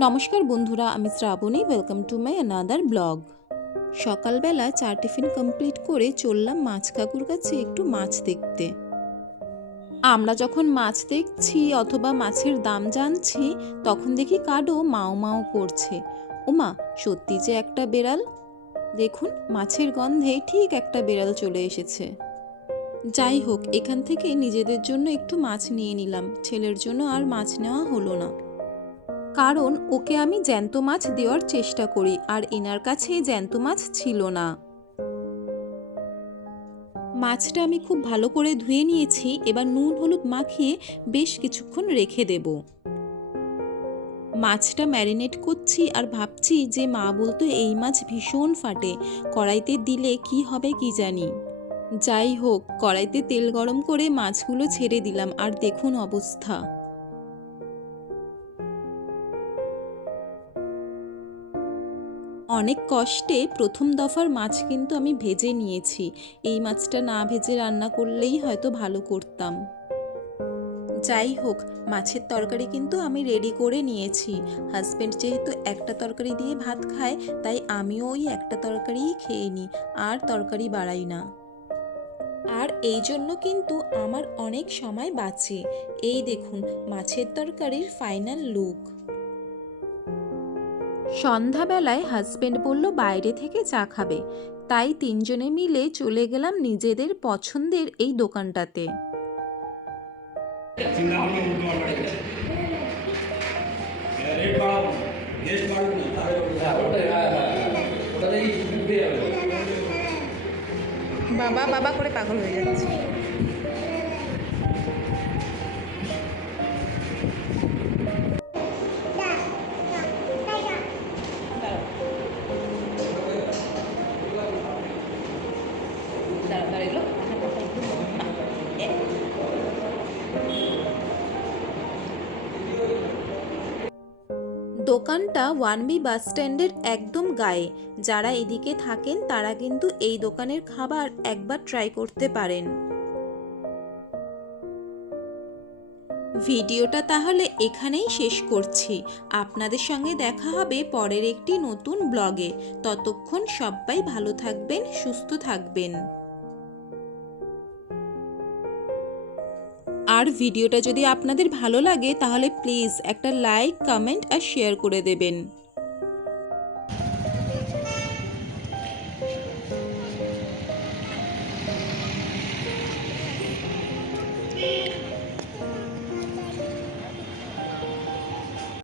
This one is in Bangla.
নমস্কার বন্ধুরা, আমি Shrabani. Welcome to my another blog. সকালবেলা চা টিফিন কমপ্লিট করে চললাম মাছ কাকুর কাছে একটু মাছ দেখতে। আমরা যখন মাছ দেখছি অথবা মাছের দাম জানছি, তখন দেখি কাডো মাও মাও করছে। ওমা, সত্যি যে একটা বেড়াল! দেখুন, মাছের গন্ধে ঠিক একটা বেড়াল চলে এসেছে। যাই হোক, এখান থেকে নিজেদের জন্য একটু মাছ নিয়ে নিলাম, ছেলের জন্য আর মাছ নেওয়া হলো না। কারণ ওকে আমি জ্যান্ত মাছ দেওয়ার চেষ্টা করি, আর এনার কাছে জ্যান্ত মাছ ছিল না। মাছটা আমি খুব ভালো করে ধুয়ে নিয়েছি। এবার নুন হলুদ মাখিয়ে বেশ কিছুক্ষণ রেখে দেব। মাছটা ম্যারিনেট করছি আর ভাবছি যে মা বলতো এই মাছ ভীষণ ফাটে, কড়াইতে দিলে কি হবে কি জানি। যাই হোক, কড়াইতে তেল গরম করে মাছগুলো ছেড়ে দিলাম, আর দেখুন অবস্থা। অনেক কষ্টে প্রথম দফার মাছ কিন্তু আমি ভেজে নিয়েছি। এই মাছটা না ভেজে রান্না করলেই হয়তো ভালো করতাম। যাই হোক, মাছের তরকারি কিন্তু আমি রেডি করে নিয়েছি। হাজব্যান্ড যেহেতু একটা তরকারি দিয়ে ভাত খায়, তাই আমিও ওই একটা তরকারিই খেয়ে নিই, আর তরকারি বাড়াই না। আর এই জন্য কিন্তু আমার অনেক সময় বাঁচে। এই দেখুন মাছের তরকারির ফাইনাল লুক। সন্ধ্যাবেলায় হাজবেন্ড বলল বাইরে থেকে চা খাবে, তাই তিনজনে মিলে চলে গেলাম নিজেদের পছন্দের এই দোকানটাতে। বাবা বাবা করে পাগল হয়ে যাচ্ছে। দোকানটা 1B বাস স্ট্যান্ডের একদম গায়ে। যারা এদিকে থাকেন তারা কিন্তু এই দোকানের খাবার একবার ট্রাই করতে পারেন। ভিডিওটা তাহলে এখানেই শেষ করছি। আপনাদের সঙ্গে দেখা হবে পরের একটি নতুন ব্লগে। ততক্ষণ সবাই ভালো থাকবেন, সুস্থ থাকবেন। আর ভিডিওটা যদি আপনাদের ভালো লাগে তাহলে প্লিজ একটা লাইক, কমেন্ট আর শেয়ার করে দেবেন।